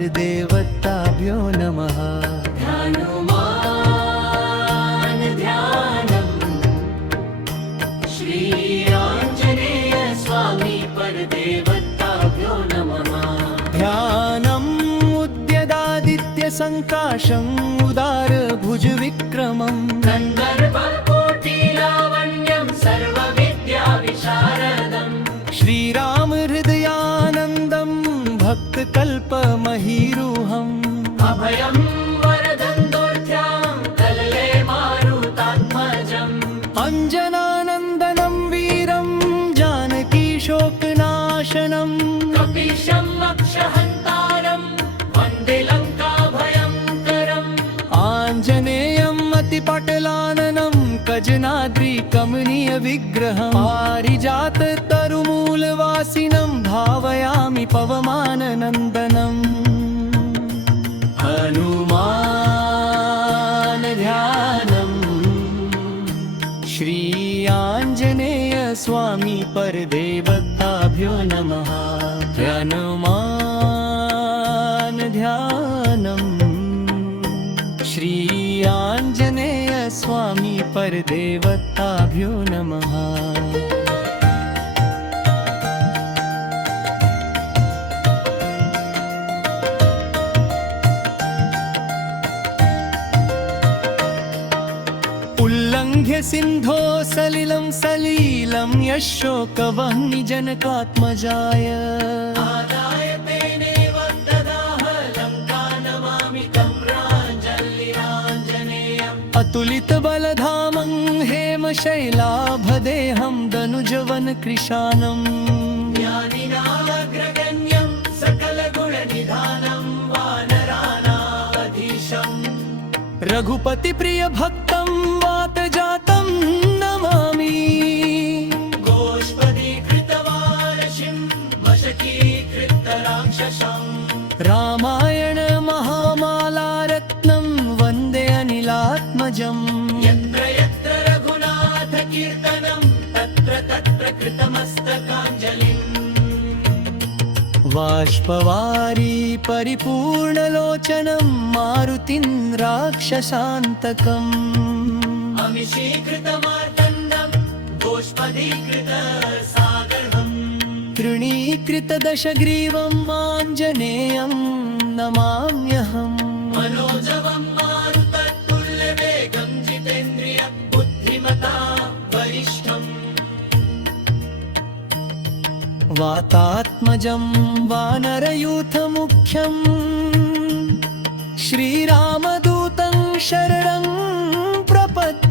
परदेवताभ्यो नमः। ध्यानुमान ध्यानम् श्री आञ्जनेय स्वामी परदेवताभ्यो नमः। ध्यानम् उद्यदादित्यसङ्काशम् उदारभुजविक्रमम् गन्धर्वकोटिलावण्यं सर्वविद्याविशारदम् श्रीरामहृदयानन्दम् भक्तकल्पमहीरुहम् अभयं वरदं दोर्ध्यां कलले मारुतात्मजम् अञ्जनानन्दनं वीरं जानकीशोकनाशनम् कपीशम् अक्षहन्तारं वन्दे लङ्काभयङ्करम् आञ्जनेयम् अतिपटलाननं कजनाद्रिकमनीयविग्रहम् पारिजाततरुमूलवासिनं भावयामि पवमाननन्दनम्। हनुमान ध्यानम् श्री आञ्जनेय स्वामी परदेवताभ्यो नमः। हनुमान ध्यानम् श्री आञ्जनेय स्वामी परदेवताभ्यो नमः। उल्लङ्घ्य सिन्धो सलिलं सलीलं यशोकवह्निजनकात्मजाय आदाय तेनेव ददाह लङ्का नमामि तं प्राञ्जलिराञ्जनेयम् अतुलितबलधामं हेमशैलाभदेहं दनुजवनकृशानम् ज्ञानिनाग्रगण्यं सकलगुणनिधानं वानराणावधीशम् रघुपतिप्रियभक्तं वातजातं नमामि गोष्पदीकृतवारशिं वशकीकृतराक्षसम् रामायण महामालारत्नं वन्दे अनिलात्मजम् यत्र यत्र रघुनाथकीर्तनं तत्र तत्र कृतमस्तकाञ्जलिम् बाष्पवारी परिपूर्णलोचनं मारुतिं राक्षसान्तकम् अमिषीकृतमार्तण्डं गोष्पदीकृतसागरम् तृणीकृतदशग्रीवं आञ्जनेयं नमाम्यहम् मनोजवं मारुततुल्यवेगं जितेन्द्रिय बुद्धिमता वरिष्ठम् वातात्मजं वानरयूथमुख्यं श्रीरामदूतं शरणं प्रपद्ये।